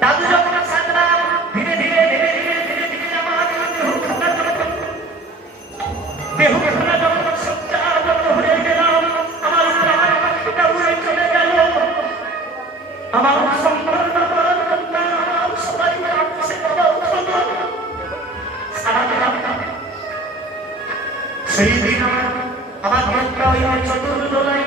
দাদু যখন সাজলাম ধীরে ধীরে ধীরে ধীরে ধীরে ধীরে আমার দেহ খানা যখন সজ্জাগত হয়ে গেলাম, আমার প্রাণ পাখিটা উড়ে চলে গেল। আমার সম্মান আমার সবাই রাখছে বাবা উঠলো সারা সেই দিন আমার ঘরটা ওই চতুর্দোলায়